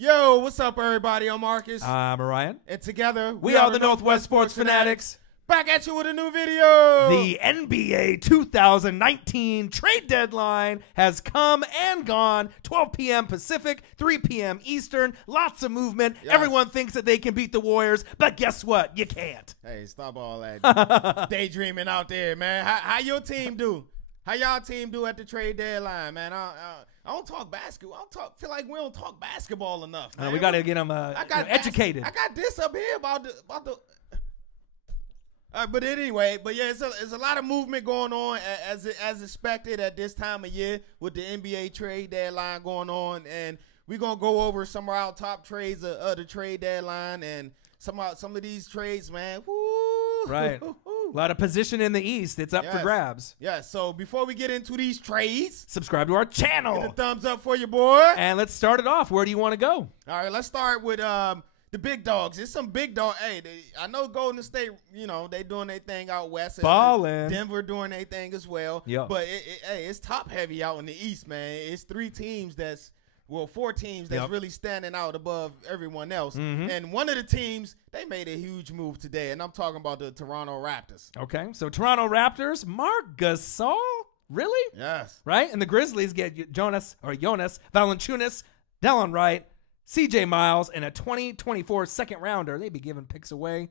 Yo, what's up, everybody? I'm Marcus. I'm Orion. And together, We are the Northwest Sports Fanatics. Back at you with a new video. The NBA 2019 trade deadline has come and gone. 12 p.m. Pacific, 3 p.m. Eastern. Lots of movement. Yes. Everyone thinks that they can beat the Warriors, but guess what? You can't. Hey, stop all that daydreaming out there, man. How your team do? How y'all team do at the trade deadline, man? I don't talk basketball. Feel like we don't talk basketball enough, man. We got to get them educated. I got this up here about the. But anyway, yeah, it's a lot of movement going on as expected at this time of year with the NBA trade deadline going on, and we're gonna go over some of our top trades of the trade deadline and some of these trades, man. Woo! Right. A lot of position in the East. It's up for grabs. Yeah, so before we get into these trades, subscribe to our channel. Hit a thumbs up for your boy. And let's start it off. Where do you want to go? All right, let's start with the big dogs. It's some big dog. Hey, I know Golden State, they doing their thing out west. Ballin'. Denver doing their thing as well. Yep. But, it's top heavy out in the East, man. It's four teams that's really standing out above everyone else. Mm-hmm. And one of the teams, they made a huge move today, and I'm talking about the Toronto Raptors. Okay, so Toronto Raptors, Marc Gasol? Really? Yes. Right? And the Grizzlies get Jonas Valanciunas, Delon Wright, CJ Miles, and a 2024 second rounder. They be giving picks away.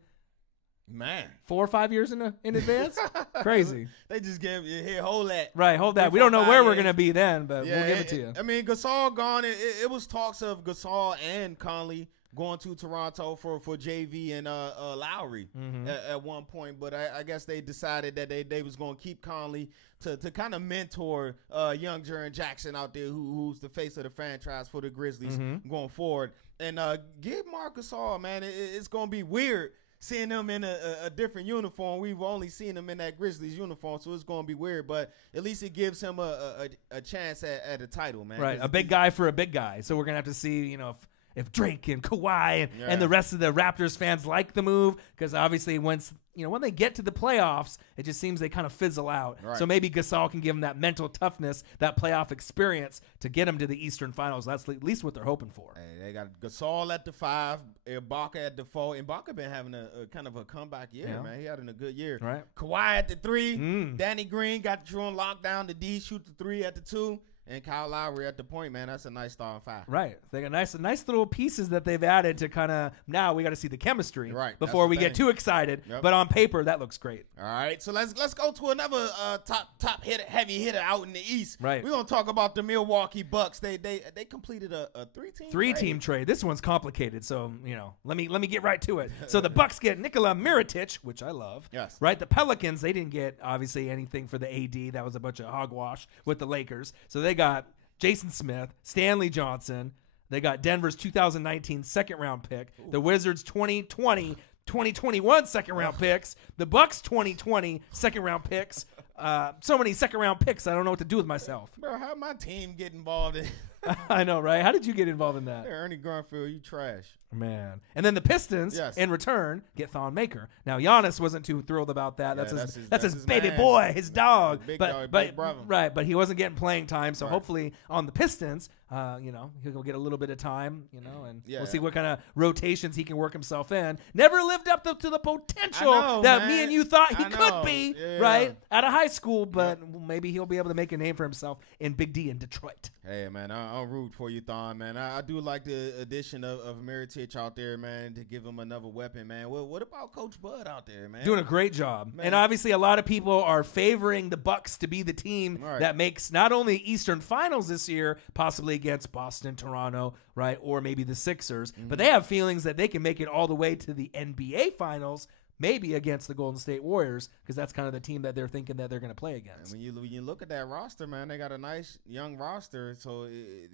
Man, 4 or 5 years in advance? Crazy. They just gave you here, hold that. Right, hold that. We don't know where we're going to be then, but we'll give it to you. I mean, Gasol gone. It was talks of Gasol and Conley going to Toronto for JV and Lowry at one point, but I guess they decided that they was going to keep Conley to kind of mentor young Jaren Jackson out there, who's the face of the franchise for the Grizzlies going forward. And give Marc Gasol, man, it's going to be weird seeing them in a different uniform. We've only seen him in that Grizzlies uniform, so it's going to be weird. But at least it gives him a chance at a title, man. Right, a big guy for a big guy. So we're going to have to see, if Drake and Kawhi and the rest of the Raptors fans like the move, because obviously when they get to the playoffs, it just seems they kind of fizzle out. Right. So maybe Gasol can give them that mental toughness, that playoff experience to get them to the Eastern Finals. That's at least what they're hoping for. Hey, they got Gasol at the 5, Ibaka at the 4. Ibaka been having a kind of a comeback year, man. He had a good year. Right. Kawhi at the 3. Danny Green got the true on lockdown. The D shoot the 3 at the 2. And Kyle Lowry at the point, man. That's a nice starting 5. Right. They got nice little pieces that they've added to kind of, now we got to see the chemistry before we get too excited. Yep. But on paper, that looks great. All right. So let's go to another top hitter, heavy hitter out in the East. Right. We're going to talk about the Milwaukee Bucks. They completed a 3-team trade. This one's complicated. So, let me get right to it. So the Bucks get Nikola Mirotic, which I love. Yes. Right. The Pelicans, they didn't get obviously anything for the AD. That was a bunch of hogwash with the Lakers. So they got Jason Smith, Stanley Johnson. They got Denver's 2019 second-round pick. Ooh. The Wizards 2020, 2021 second-round picks. The Bucks 2020 second-round picks. So many second-round picks, I don't know what to do with myself. Bro, how my team get involved in I know, right? How did you get involved in that? Hey, Ernie Grunfeld, you trash. Man. And then the Pistons, in return, get Thon Maker. Now, Giannis wasn't too thrilled about that. That's his baby boy, his dog. Big brother. Right, but he wasn't getting playing time, so hopefully on the Pistons, he'll get a little bit of time, and we'll see what kind of rotations he can work himself in. Never lived up to the potential me and you thought he could be, right, out of high school, but maybe he'll be able to make a name for himself in Big D in Detroit. Hey, man, I'll root for you, Thon, man. I do like the addition of Mirotic out there, man, to give him another weapon, man. Well, what about Coach Bud out there, man? Doing a great job. Man. And obviously a lot of people are favoring the Bucks to be the team that makes not only Eastern Finals this year, possibly against Boston, Toronto, right, or maybe the Sixers, but they have feelings that they can make it all the way to the NBA Finals, maybe against the Golden State Warriors, because that's kind of the team that they're thinking that they're going to play against. And when you look at that roster, man, they got a nice young roster. So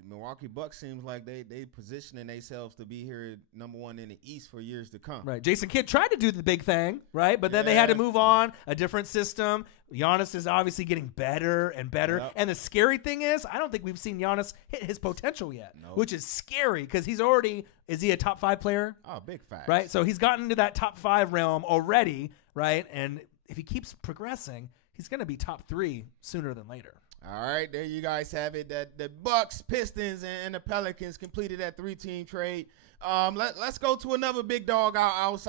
Milwaukee Bucks seems like they positioning themselves to be here #1 in the East for years to come. Right. Jason Kidd tried to do the big thing, right? But then they had to move on, a different system. Giannis is obviously getting better and better. Yep. And the scary thing is, I don't think we've seen Giannis hit his potential yet, which is scary because he's already – is he a top 5 player? Oh, big fact. Right? So he's gotten into that top 5 realm already, right? And if he keeps progressing, he's going to be top 3 sooner than later. All right, there you guys have it. That the Bucks, Pistons, and the Pelicans completed that 3-team trade. Let's go to another big dog out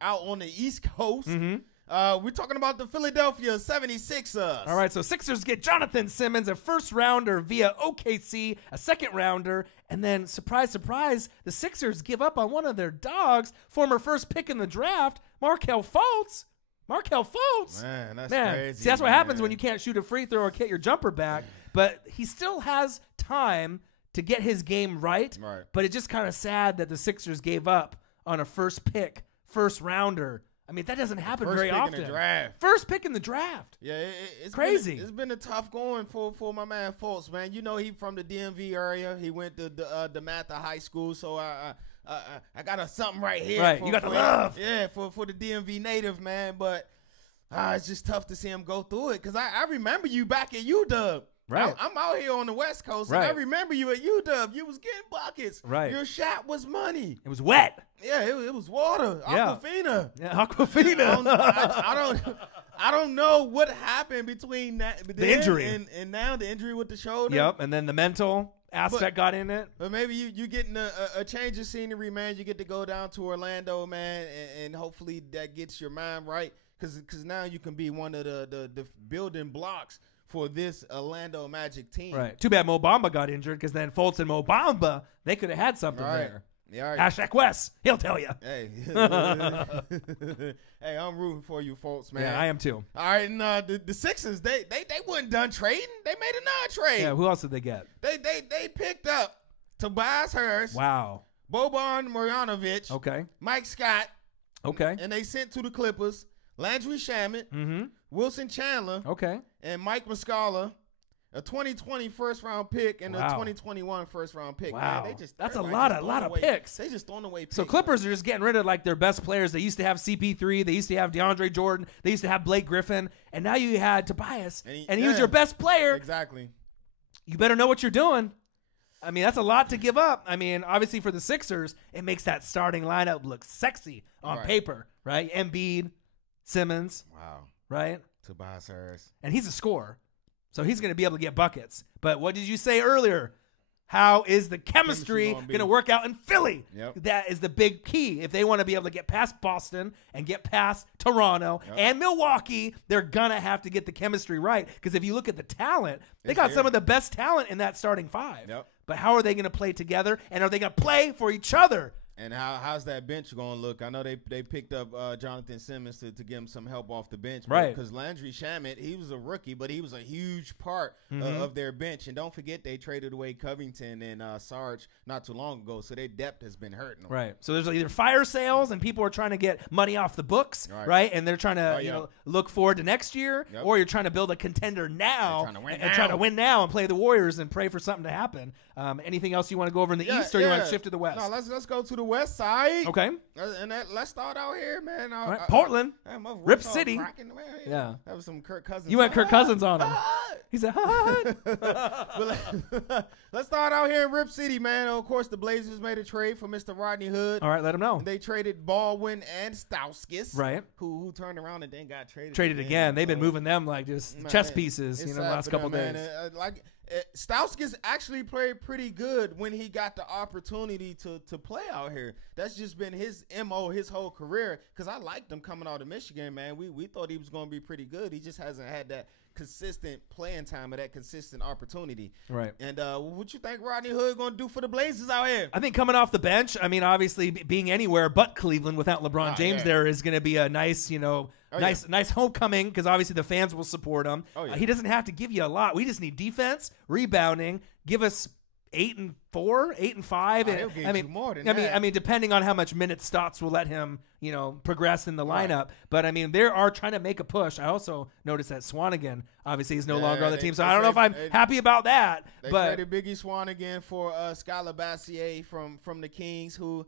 on the East Coast. We're talking about the Philadelphia 76ers. All right, so Sixers get Jonathan Simmons, a first-rounder via OKC, a second-rounder, and then, surprise, surprise, the Sixers give up on one of their dogs, former first pick in the draft, Markelle Fultz. Man, that's Man. crazy. See, that's what happens when you can't shoot a free throw or get your jumper back. But he still has time to get his game right. But it's just kind of sad that the Sixers gave up on a first pick, first rounder. I mean, that doesn't happen very often. First pick in the draft. First pick in the draft. Yeah, it's crazy. It's been a tough going for my man Fultz, man. You know, he from the DMV area. He went to DeMatha High School, so I got something right here. Right, you got the love. Yeah, for the DMV native, man. But it's just tough to see him go through it because I remember you back at UW. Right. I'm out here on the West Coast, and I remember you at UW. You was getting buckets. Right. Your shot was money. It was wet. Yeah, it was water. Aquafina. Yeah, Aquafina. I don't know what happened between the injury and now the injury with the shoulder. Yep, and then the mental aspect got in it. But maybe you getting a change of scenery, man. You get to go down to Orlando, man, and hopefully that gets your mind right because now you can be one of the building blocks for this Orlando Magic team. Right. Too bad Mo Bamba got injured because then Fultz and Mo Bamba, they could have had something there. Yeah, right. Hashtag Wes, he'll tell you. Hey, hey, I'm rooting for you, folks, man. Yeah, I am too. All right, and the Sixers, they weren't done trading. They made a non-trade. Yeah, who else did they get? They picked up Tobias Harris. Wow. Boban Marjanovic. Okay. Mike Scott. Okay. And they sent to the Clippers Landry Shamet, Wilson Chandler, and Mike Muscala, a 2020 first-round pick and a 2021 first-round pick. Wow, man, that's a lot of picks. They just throwing away picks. So Clippers are just getting rid of like their best players. They used to have CP3. They used to have DeAndre Jordan. They used to have Blake Griffin. And now you had Tobias, and he was your best player. Exactly. You better know what you're doing. I mean, that's a lot to give up. I mean, obviously for the Sixers, it makes that starting lineup look sexy on paper, right? Embiid, Simmons. Wow. Right? Tobias Harris. And he's a scorer. So he's going to be able to get buckets. But what did you say earlier? How is the chemistry going to work out in Philly? Yep. That is the big key. If they want to be able to get past Boston and get past Toronto and Milwaukee, they're going to have to get the chemistry right. Because if you look at the talent, they got some of the best talent in that starting five. Yep. But how are they going to play together? And are they going to play for each other? And how's that bench going to look? I know they picked up Jonathan Simmons to give him some help off the bench. Right. Because Landry Shamet, he was a rookie, but he was a huge part of their bench. And don't forget they traded away Covington and Sarge not too long ago, so their depth has been hurting them. Right. So there's either fire sales and people are trying to get money off the books, right? And they're trying to look forward to next year, or you're trying to build a contender now and try to win now and play the Warriors and pray for something to happen. Anything else you want to go over in the East, or you want to shift to the West? No, let's go to the West side. Okay. And let's start out here, man. Portland. Rip City. Yeah. That was some Kirk Cousins. You went Kirk Cousins on him. He said, let's start out here in Rip City, man. Of course, the Blazers made a trade for Mr. Rodney Hood. All right, let him know. They traded Baldwin and Stauskas. Right. Who turned around and then got traded. Traded again. They've been moving them like just chess pieces, the last couple days. Stauskas actually played pretty good when he got the opportunity to play out here. That's just been his MO his whole career because I liked him coming out of Michigan, man. We thought he was going to be pretty good. He just hasn't had that consistent playing time or that consistent opportunity. Right. And what you think Rodney Hood going to do for the Blazers out here? I think coming off the bench, I mean, obviously being anywhere but Cleveland without LeBron James there is going to be a nice, nice homecoming because obviously the fans will support him. He doesn't have to give you a lot. We just need defense, rebounding. Give us 8 and 4, 8 and 5. I mean, depending on how much minutes Stotts will let him, progress in the lineup. But I mean, they are trying to make a push. I also noticed that Swanigan obviously is no longer on the team, so I don't know if I'm happy about that. They but traded Biggie Swanigan for Skylar Bassier from the Kings, who.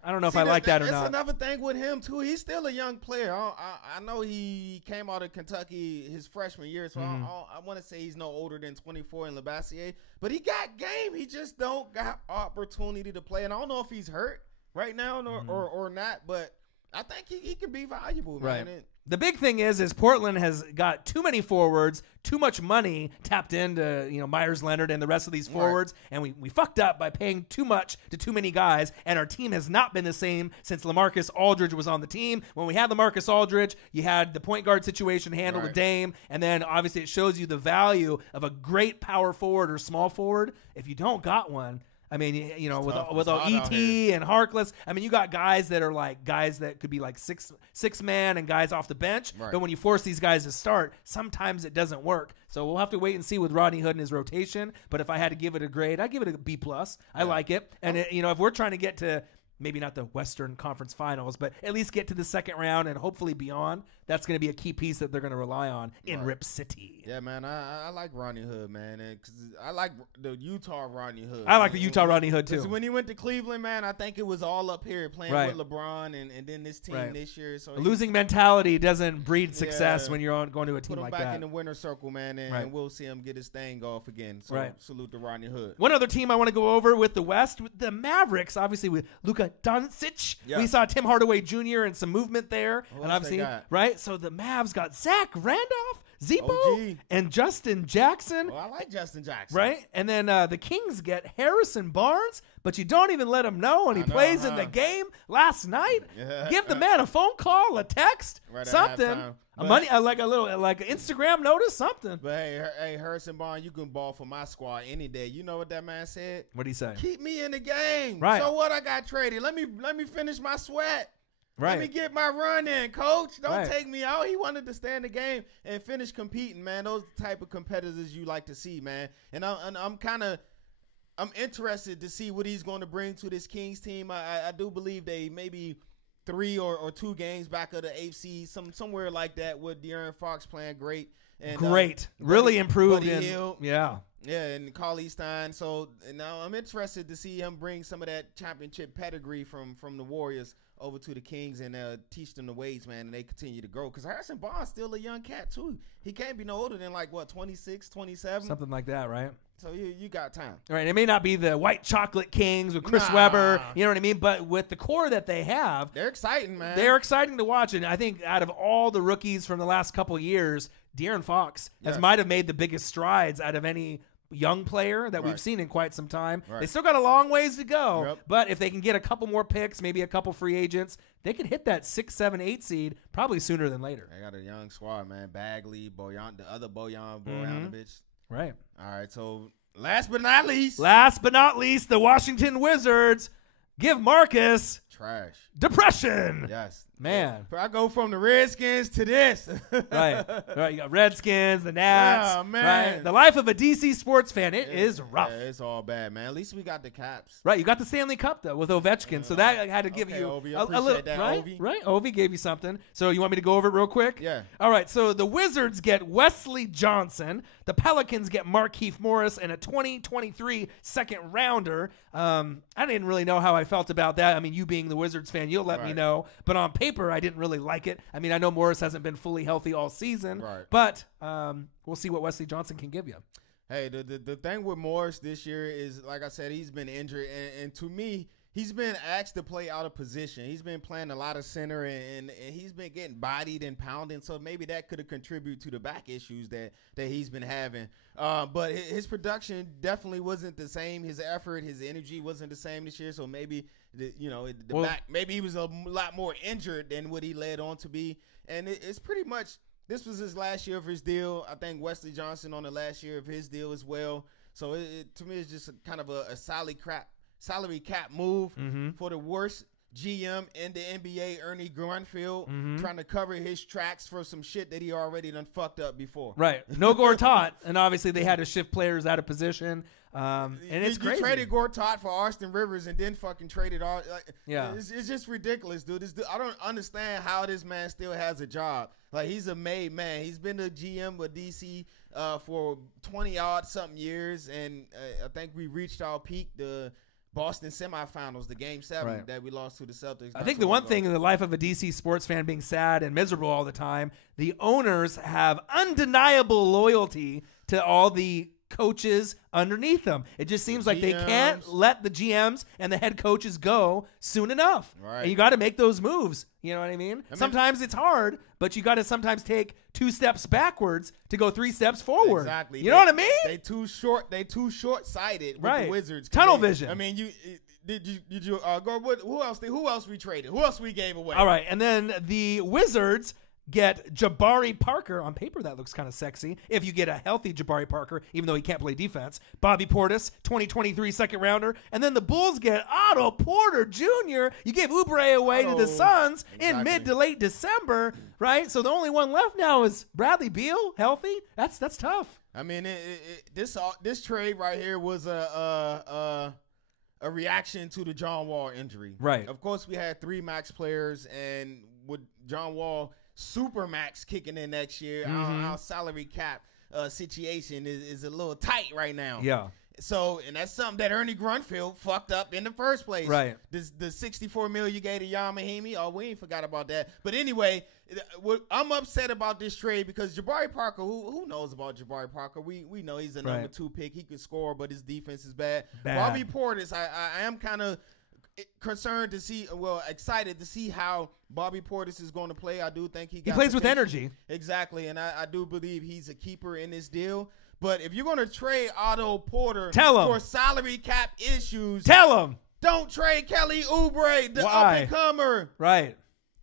I don't know if I like that or not. That's another thing with him, too. He's still a young player. I know he came out of Kentucky his freshman year, so I want to say he's no older than 24 in Labassiere. But he got game. He just don't got opportunity to play. And I don't know if he's hurt right now or not, but I think he can be valuable, man. The big thing is Portland has got too many forwards, too much money tapped into, Myers Leonard and the rest of these forwards, and we fucked up by paying too much to too many guys, and our team has not been the same since LaMarcus Aldridge was on the team. When we had LaMarcus Aldridge, you had the point guard situation handled with Dame, and then obviously it shows you the value of a great power forward or small forward. If you don't got one, I mean, with ET and Harkless, I mean, you got guys that are like guys that could be like six man and guys off the bench. Right. But when you force these guys to start, sometimes it doesn't work. So we'll have to wait and see with Rodney Hood and his rotation. But if I had to give it a grade, I'd give it a B+. I like it. And if we're trying to get to maybe not the Western Conference Finals, but at least get to the second round and hopefully beyond, that's going to be a key piece that they're going to rely on in Rip City. Yeah, man, I like Rodney Hood, man, and I like the Utah Rodney Hood. I like the Utah Rodney Hood, too. When he went to Cleveland, man, I think it was all up here playing with LeBron and then this team this year. So a losing mentality doesn't breed success when you're going to a team like that. Put him back in the winner circle, man, and we'll see him get his thing off again. So salute to Rodney Hood. One other team I want to go over with the West, with the Mavericks, obviously with Luka Doncic. Yeah. We saw Tim Hardaway Jr. and some movement there. And obviously, so the Mavs got Zach Randolph, Zebo, and Justin Jackson. I like Justin Jackson. Right? And then the Kings get Harrison Barnes, but you don't even let him know when he plays in the game last night. Give the man a phone call, a text, something. Like a little like an Instagram notice, something. But hey, Harrison Barnes, you can ball for my squad any day. You know what that man said? What'd he say? Keep me in the game. Right. So what? I got traded. Let me finish my sweat. Right. Let me get my run in, coach. Don't take me out. He wanted to stay in the game and finish competing, man. Those type of competitors you like to see, man. And I'm interested to see what he's going to bring to this Kings team. I do believe they maybe 3 or 2 games back of the AFC, somewhere like that, with De'Aaron Fox playing great. And, really improved. Yeah, and Cauley Stein. So now I'm interested to see him bring some of that championship pedigree from the Warriors over to the Kings and teach them the ways, man, and they continue to grow. Because Harrison Barnes still a young cat, too. He can't be no older than, 26, 27? Something like that, right? So you got time. Right. It may not be the white chocolate Kings with Chris Webber, you know what I mean? But with the core that they have. They're exciting, man. They're exciting to watch. And I think out of all the rookies from the last couple of years, De'Aaron Fox might have made the biggest strides out of any young player that we've seen in quite some time. They still got a long ways to go, but if they can get a couple more picks, maybe a couple free agents, they could hit that 6, 7, 8 seed probably sooner than later. They got a young squad, man. Bagley, Bojan, the other Bojanovic. Right. All right, so last but not least, the Washington Wizards give Marcus trash depression. Yes. Man. I go from the Redskins to this. Right. You got Redskins, the Nats. Yeah, man. Right? The life of a DC sports fan, it is rough. Yeah, it's all bad, man. At least we got the Caps. Right. You got the Stanley Cup, though, with Ovechkin. So that had to give you Ovi, a little. That, right? Ovi. Right. Ovi gave you something. So you want me to go over it real quick? Yeah. All right. So the Wizards get Wesley Johnson. The Pelicans get Markieff Morris and a 2023 second rounder. I didn't really know how I felt about that. I mean, you being the Wizards fan, you'll let me know. But on paper, I didn't really like it. I mean, I know Morris hasn't been fully healthy all season, but we'll see what Wesley Johnson can give you. Hey, the thing with Morris this year is, like I said, he's been injured, and to me, he's been asked to play out of position. He's been playing a lot of center, and he's been getting bodied and pounding, so maybe that could have contributed to the back issues that he's been having. But his production definitely wasn't the same. His effort, his energy wasn't the same this year, so maybe maybe he was a lot more injured than what he led on to be. And it's pretty much, this was his last year of his deal. I think Wesley Johnson on the last year of his deal as well. So to me, it's just kind of a salary cap move for the worst GM in the NBA, Ernie Grunfeld, trying to cover his tracks for some shit that he already done fucked up before. Right. No Gortat, and obviously they had to shift players out of position. And it's crazy. You traded Gortat for Austin Rivers and then fucking traded all. It's just ridiculous, dude. I don't understand how this man still has a job. Like, he's a made man. He's been the GM with DC for 20-odd something years, and I think we reached our peak, the Boston semifinals, the Game 7 that we lost to the Celtics. I think the one thing in the life of a DC sports fan being sad and miserable all the time, the owners have undeniable loyalty to all the coaches underneath them. It just seems like they GMs. can't let the GMs and the head coaches go soon enough. Right. And you got to make those moves. You know what I mean? Sometimes it's hard, but you got to sometimes take 2 steps backwards to go 3 steps forward. Exactly. You know what I mean? They too short-sighted with the Wizards. Tunnel vision. I mean, did you go? Who else we traded? Who else we gave away? All right, and then the Wizards get Jabari Parker. On paper, that looks kind of sexy. If you get a healthy Jabari Parker, even though he can't play defense. Bobby Portis, 2023 second rounder. And then the Bulls get Otto Porter Jr. You gave Oubre away to the Suns in mid to late December, right? So the only one left now is Bradley Beal, healthy. That's tough. I mean, this trade right here was a reaction to the John Wall injury. Right. Of course, we had 3 max players, and with John Wall super max kicking in next year, our salary cap situation is a little tight right now. Yeah. So, and that's something that Ernie Grunfeld fucked up in the first place. Right. The $64 million you gave to Jan Mahimi, we ain't forgot about that. But anyway, I'm upset about this trade because Jabari Parker, who knows about Jabari Parker? We know he's a number 2 pick. He could score, but his defense is bad. Bobby Portis, I am kind of concerned to see, excited to see how Bobby Portis is going to play. I do think he plays with energy. Exactly, and I do believe he's a keeper in this deal. But if you're going to trade Otto Porter for salary cap issues, tell him. Don't trade Kelly Oubre, the up-and-comer. Right.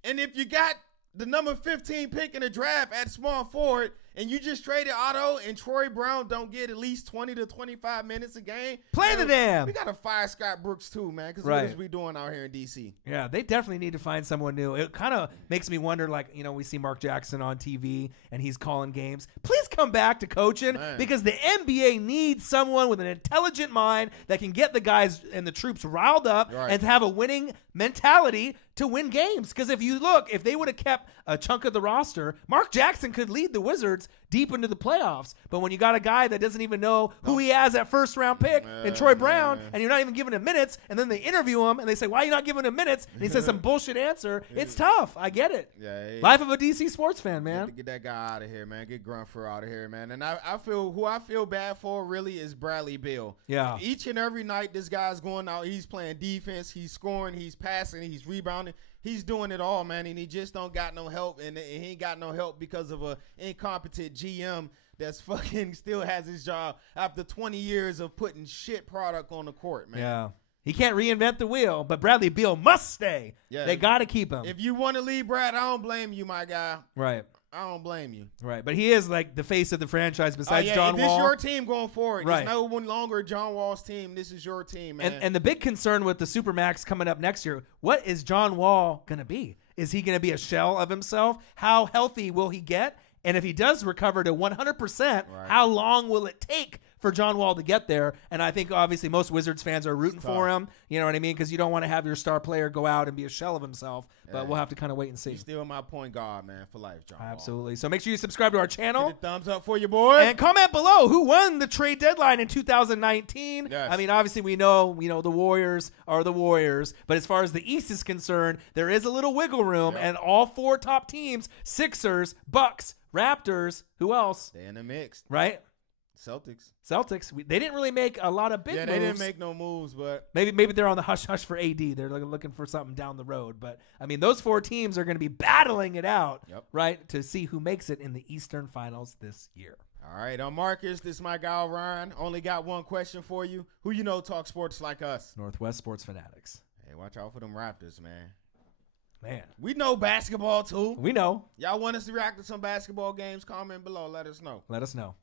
And if you got the number 15 pick in the draft at small forward, and you just traded Otto and Troy Brown don't get at least 20 to 25 minutes a game. Play the damn. We got to fire Scott Brooks too, man, because what is we doing out here in D.C.? Yeah, they definitely need to find someone new. It kind of makes me wonder, like, we see Mark Jackson on TV, and he's calling games. Please come back to coaching because the NBA needs someone with an intelligent mind that can get the guys and the troops riled up and have a winning mentality to win games. Because if they would have kept a chunk of the roster, Mark Jackson could lead the Wizards deep into the playoffs. But when you got a guy that doesn't even know who he has at first-round pick in Troy Brown, and you're not even giving him minutes, and then they interview him, and they say, why are you not giving him minutes? And he says some bullshit answer. It's tough. I get it. Yeah, Life of a DC sports fan, man. Get that guy out of here, man. Get Grunford out of here, man. And I feel bad for really is Bradley Beal. Yeah. Each and every night this guy's going out. He's playing defense. He's scoring. He's passing. He's rebounding. He's doing it all, man, and he just don't got no help, and he ain't got no help because of a incompetent GM that's fucking still has his job after 20 years of putting shit product on the court, man. Yeah. He can't reinvent the wheel, but Bradley Beal must stay. Yeah. They got to keep him. If you want to leave Brad, I don't blame you, my guy. Right. I don't blame you. Right, but he is like the face of the franchise besides John Wall. This is your team going forward. Right. It's no longer John Wall's team. This is your team, man. And the big concern with the Supermax coming up next year, what is John Wall going to be? Is he going to be a shell of himself? How healthy will he get? And if he does recover to 100%, how long will it take for John Wall to get there? And I think obviously most Wizards fans are rooting for him. You know what I mean? Because you don't want to have your star player go out and be a shell of himself. But we'll have to kind of wait and see. He's still my point guard, man, for life, John Wall. Absolutely. So make sure you subscribe to our channel. Hit a thumbs up for your boy. And comment below who won the trade deadline in 2019. Yes. I mean, obviously we know the Warriors are the Warriors. But as far as the East is concerned, there is a little wiggle room. And all 4 top teams, Sixers, Bucks, Raptors, who else? They in the mix. Right? Celtics. They didn't really make a lot of big moves. Yeah, they didn't make no moves, but maybe they're on the hush-hush for AD. They're looking for something down the road. But, I mean, those 4 teams are going to be battling it out, right, to see who makes it in the Eastern Finals this year. All right, I'm Marcus. This is my guy, Ryan. Only got one question for you. Who you know talk sports like us? Northwest Sports Fanatics. Hey, watch out for them Raptors, man. Man. We know basketball, too. We know. Y'all want us to react to some basketball games? Comment below. Let us know. Let us know.